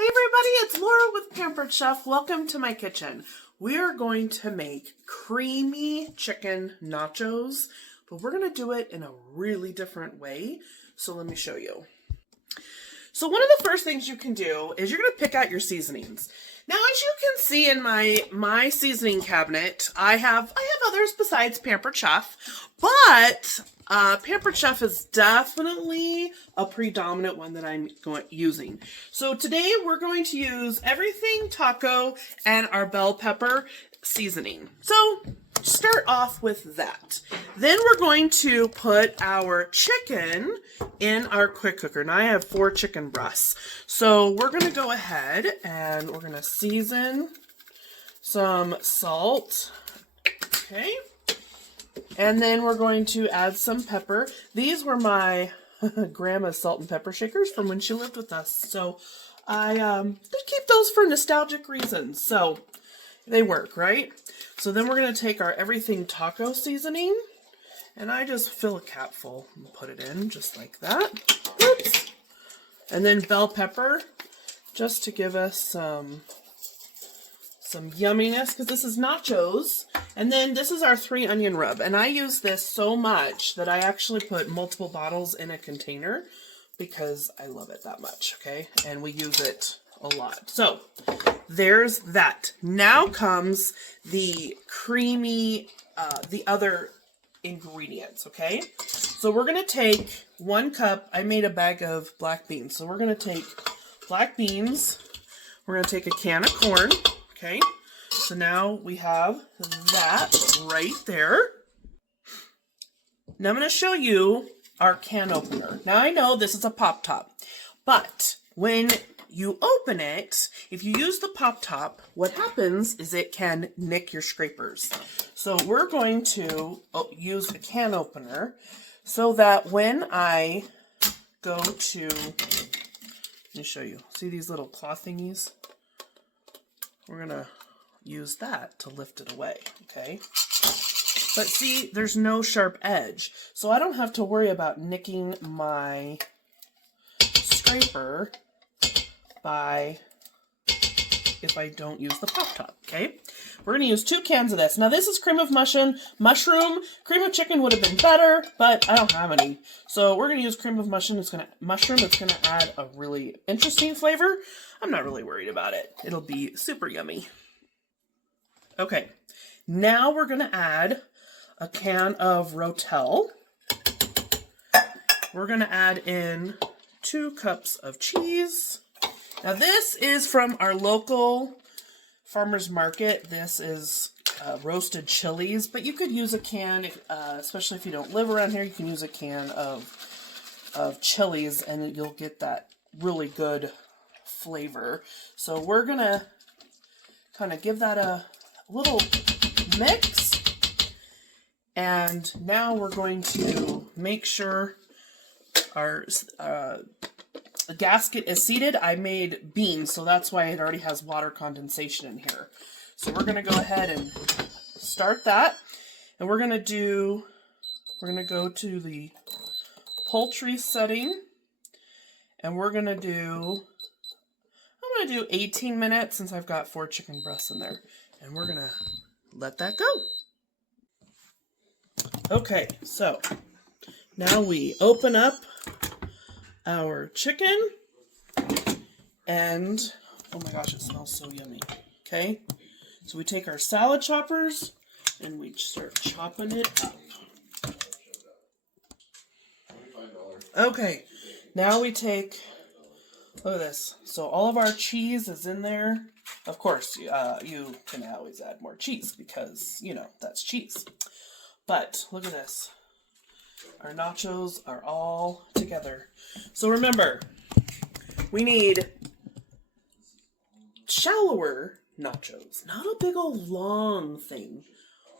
Hey everybody, it's Laura with Pampered Chef. Welcome to my kitchen. We are going to make creamy chicken nachos, but we're going to do it in a really different way. So let me show you. So one of the first things you can do is you're going to pick out your seasonings. Now, as you can see in my seasoning cabinet, I have others besides Pampered Chef, but Pampered Chef is definitely a predominant one that I'm using. So today we're going to use everything taco and our bell pepper seasoning. So start off with that. Then we're going to put our chicken in our quick cooker. Now I have 4 chicken breasts. So we're going to go ahead and we're going to season some salt. Okay. And then we're going to add some pepper. These were my grandma's salt and pepper shakers from when she lived with us. So I keep those for nostalgic reasons. So they work, right? So then we're going to take our everything taco seasoning, and I just fill a capful and put it in just like that. Oops. And then bell pepper, just to give us some yumminess, because this is nachos. And then this is our 3 onion rub, and I use this so much that I actually put multiple bottles in a container because I love it that much, okay? And we use it a lot. So there's that. Now comes the creamy, the other ingredients, okay? So we're going to take 1 cup. I made a bag of black beans. So we're going to take black beans. We're going to take a can of corn, okay? So now we have that right there. Now I'm going to show you our can opener. Now I know this is a pop top, but when you open it, if you use the pop top, what happens is it can nick your scrapers. So we're going to use a can opener so that when I go to, let me show you. See these little claw thingies? We're going to use that to lift it away, okay? But see, there's no sharp edge, so I don't have to worry about nicking my scraper if I don't use the pop top, okay? We're going to use 2 cans of this. Now this is cream of mushroom. Cream of chicken would have been better, but I don't have any. So we're going to use cream of mushroom. It's going to add a really interesting flavor. I'm not really worried about it. It'll be super yummy. Okay, now we're going to add a can of Rotel. We're going to add in 2 cups of cheese. Now this is from our local farmer's market. This is roasted chilies, but you could use a can, especially if you don't live around here, you can use a can of chilies and you'll get that really good flavor. So we're going to kind of give that a little mix, and now we're going to make sure our gasket is seated. I made beans, so that's why it already has water condensation in here. So we're going to go ahead and start that, and we're going to go to the poultry setting, and I'm going to do 18 minutes since I've got 4 chicken breasts in there. And we're going to let that go. Okay, so now we open up our chicken. And, oh my gosh, it smells so yummy. Okay, so we take our salad choppers and we start chopping it up. Okay, now we take, look at this. So all of our cheese is in there. Of course, you can always add more cheese because, you know, that's cheese. But look at this. Our nachos are all together. So remember, we need shallower nachos. Not a big old long thing,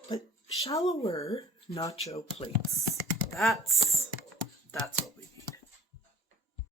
but shallower nacho plates. That's what we need.